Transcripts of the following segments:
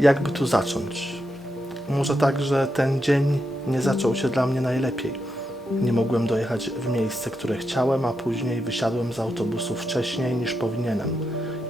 Jakby tu zacząć? Może tak, że ten dzień nie zaczął się dla mnie najlepiej. Nie mogłem dojechać w miejsce, które chciałem, a później wysiadłem z autobusu wcześniej niż powinienem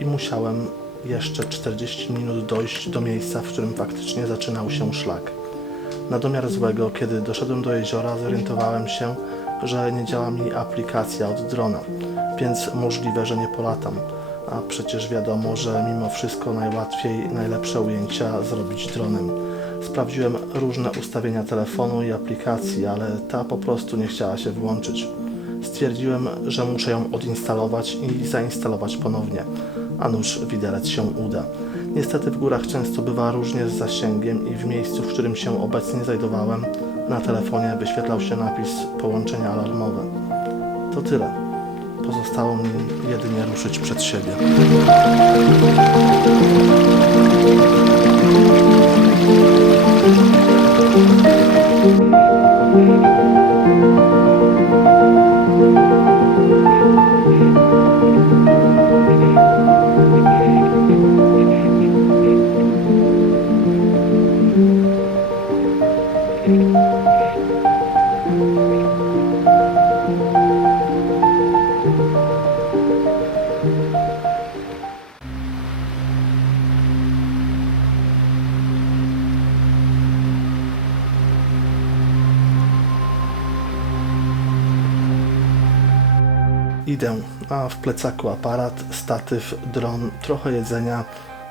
i musiałem jeszcze 40 minut dojść do miejsca, w którym faktycznie zaczynał się szlak. Na domiar złego, kiedy doszedłem do jeziora, zorientowałem się, że nie działa mi aplikacja od drona, więc możliwe, że nie polatam. A przecież wiadomo, że mimo wszystko najłatwiej najlepsze ujęcia zrobić dronem. Sprawdziłem różne ustawienia telefonu i aplikacji, ale ta po prostu nie chciała się włączyć. Stwierdziłem, że muszę ją odinstalować i zainstalować ponownie, a nuż widelec się uda. Niestety w górach często bywa różnie z zasięgiem i w miejscu, w którym się obecnie znajdowałem, na telefonie wyświetlał się napis połączenia alarmowe. To tyle. Pozostało mi jedynie ruszyć przed siebie. Idę, a w plecaku aparat, statyw, dron, trochę jedzenia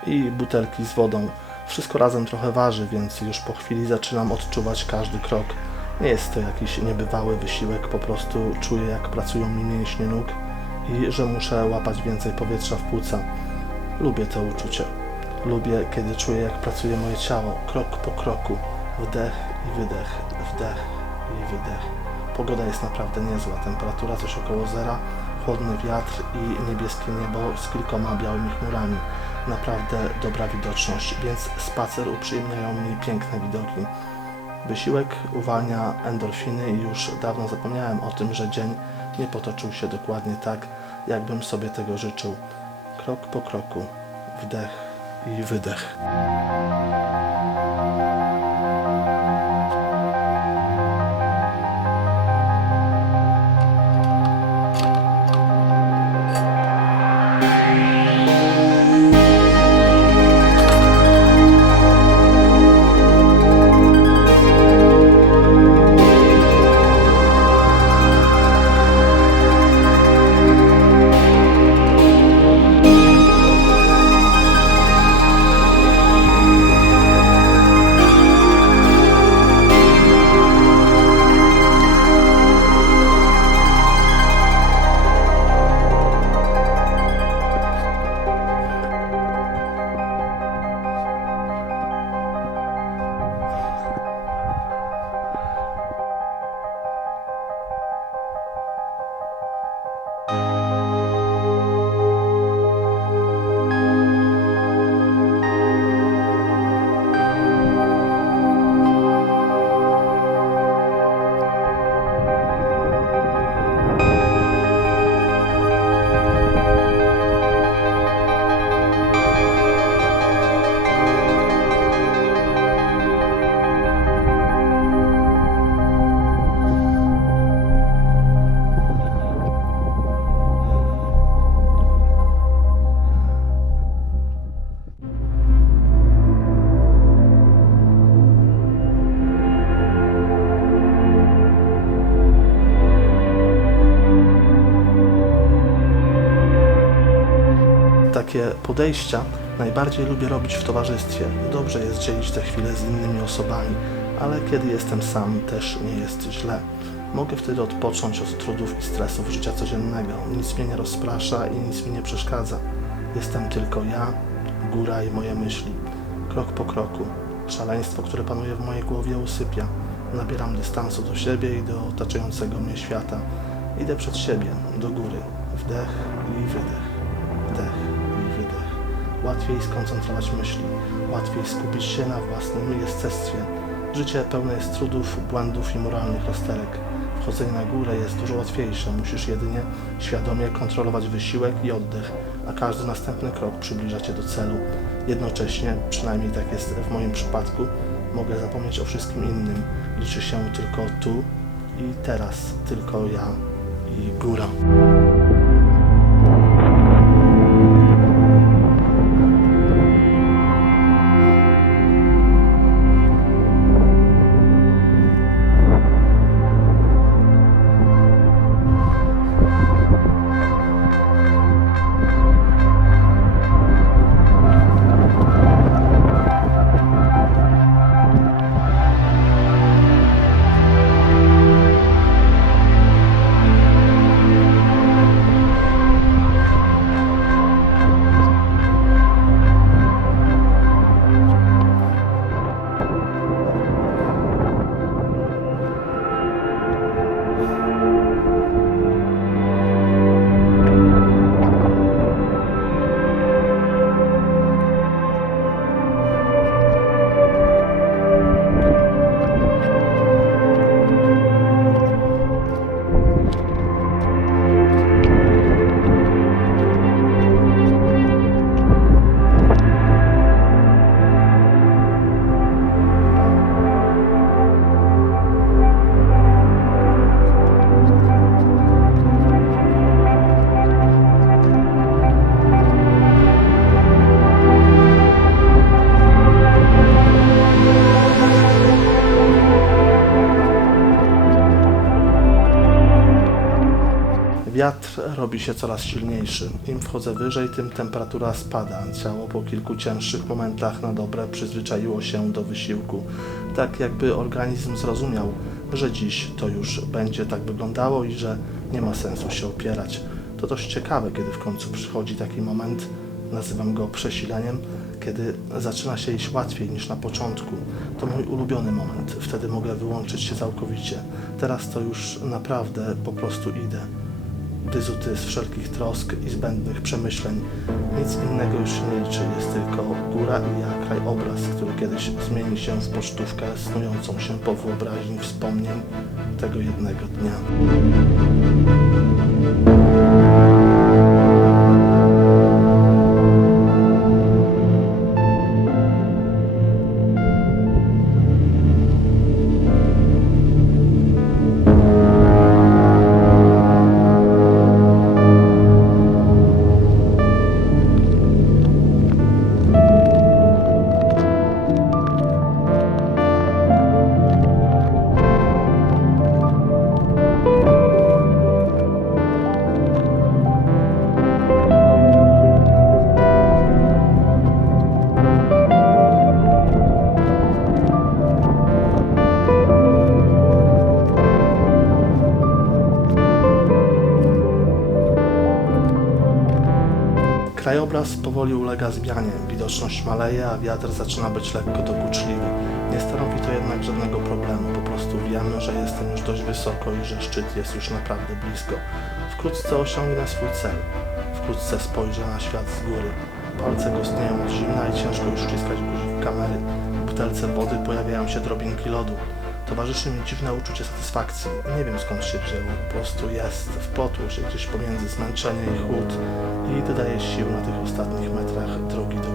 i butelki z wodą. Wszystko razem trochę waży, więc już po chwili zaczynam odczuwać każdy krok. Nie jest to jakiś niebywały wysiłek, po prostu czuję jak pracują mi mięśnie nóg i że muszę łapać więcej powietrza w płuca. Lubię to uczucie. Lubię, kiedy czuję jak pracuje moje ciało, krok po kroku. Wdech i wydech, wdech i wydech. Pogoda jest naprawdę niezła, temperatura coś około zera, chłodny wiatr i niebieskie niebo z kilkoma białymi chmurami. Naprawdę dobra widoczność, więc spacer uprzyjemniają mi piękne widoki. Wysiłek uwalnia endorfiny i już dawno zapomniałem o tym, że dzień nie potoczył się dokładnie tak, jakbym sobie tego życzył. Krok po kroku, wdech i wydech. Takie podejścia najbardziej lubię robić w towarzystwie. Dobrze jest dzielić te chwile z innymi osobami, ale kiedy jestem sam, też nie jest źle. Mogę wtedy odpocząć od trudów i stresów życia codziennego. Nic mnie nie rozprasza i nic mi nie przeszkadza. Jestem tylko ja, góra i moje myśli. Krok po kroku. Szaleństwo, które panuje w mojej głowie, usypia. Nabieram dystansu do siebie i do otaczającego mnie świata. Idę przed siebie, do góry. Wdech i wydech. Wdech. Łatwiej skoncentrować myśli, łatwiej skupić się na własnym jestestwie. Życie pełne jest trudów, błędów i moralnych rozterek. Wchodzenie na górę jest dużo łatwiejsze, musisz jedynie świadomie kontrolować wysiłek i oddech, a każdy następny krok przybliża cię do celu. Jednocześnie, przynajmniej tak jest w moim przypadku, mogę zapomnieć o wszystkim innym. Liczy się tylko tu i teraz, tylko ja i góra. Wiatr robi się coraz silniejszy. Im wchodzę wyżej, tym temperatura spada. Ciało po kilku cięższych momentach na dobre przyzwyczaiło się do wysiłku. Tak jakby organizm zrozumiał, że dziś to już będzie tak wyglądało i że nie ma sensu się opierać. To dość ciekawe, kiedy w końcu przychodzi taki moment, nazywam go przesileniem, kiedy zaczyna się iść łatwiej niż na początku. To mój ulubiony moment. Wtedy mogę wyłączyć się całkowicie. Teraz to już naprawdę po prostu idę wyzuty z wszelkich trosk i zbędnych przemyśleń. Nic innego już się nie liczy, jest tylko góra i ja krajobraz, który kiedyś zmieni się w pocztówkę snującą się po wyobraźni wspomnień tego jednego dnia. Krajobraz powoli ulega zmianie, widoczność maleje, a wiatr zaczyna być lekko dokuczliwy. Nie stanowi to jednak żadnego problemu, po prostu wiemy, że jestem już dość wysoko i że szczyt jest już naprawdę blisko. Wkrótce osiągnę swój cel. Wkrótce spojrzę na świat z góry. Palce gostnieją od zimna i ciężko już wciskać guzik kamery. W butelce wody pojawiają się drobinki lodu. Towarzyszy mi dziwne uczucie satysfakcji. Nie wiem skąd się wzięło, po prostu jest. Wplotło się gdzieś pomiędzy zmęczenie i chłód i dodaje sił na tych ostatnich metrach drogi do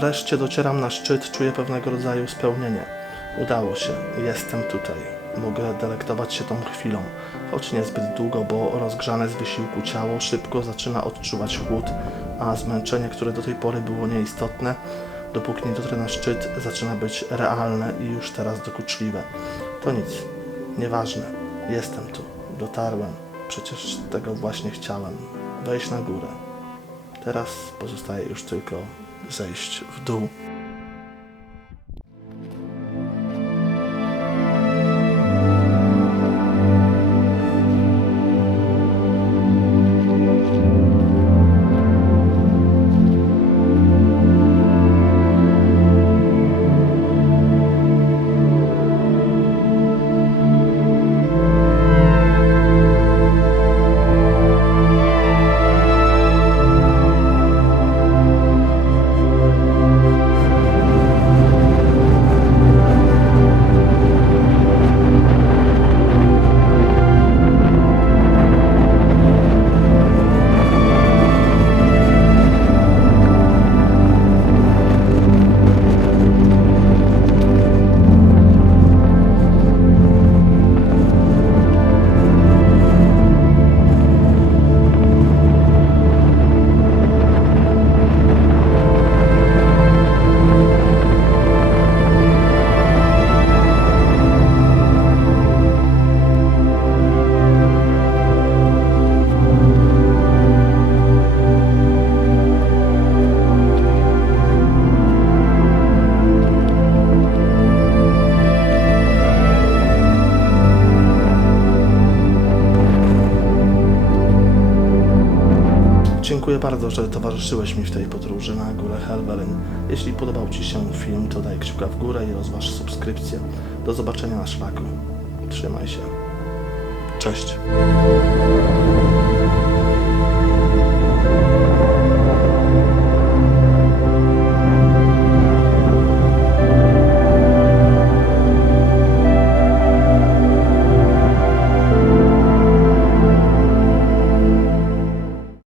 wreszcie docieram na szczyt, czuję pewnego rodzaju spełnienie. Udało się, jestem tutaj. Mogę delektować się tą chwilą, choć niezbyt długo, bo rozgrzane z wysiłku ciało szybko zaczyna odczuwać chłód, a zmęczenie, które do tej pory było nieistotne, dopóki nie dotrę na szczyt, zaczyna być realne i już teraz dokuczliwe. To nic, nieważne, jestem tu, dotarłem, przecież tego właśnie chciałem, wejść na górę. Teraz pozostaje już tylko zejść w dół. Dziękuję bardzo, że towarzyszyłeś mi w tej podróży na górę Helverin. Jeśli podobał Ci się film, to daj kciuka w górę i rozważ subskrypcję. Do zobaczenia na szlaku. Trzymaj się. Cześć.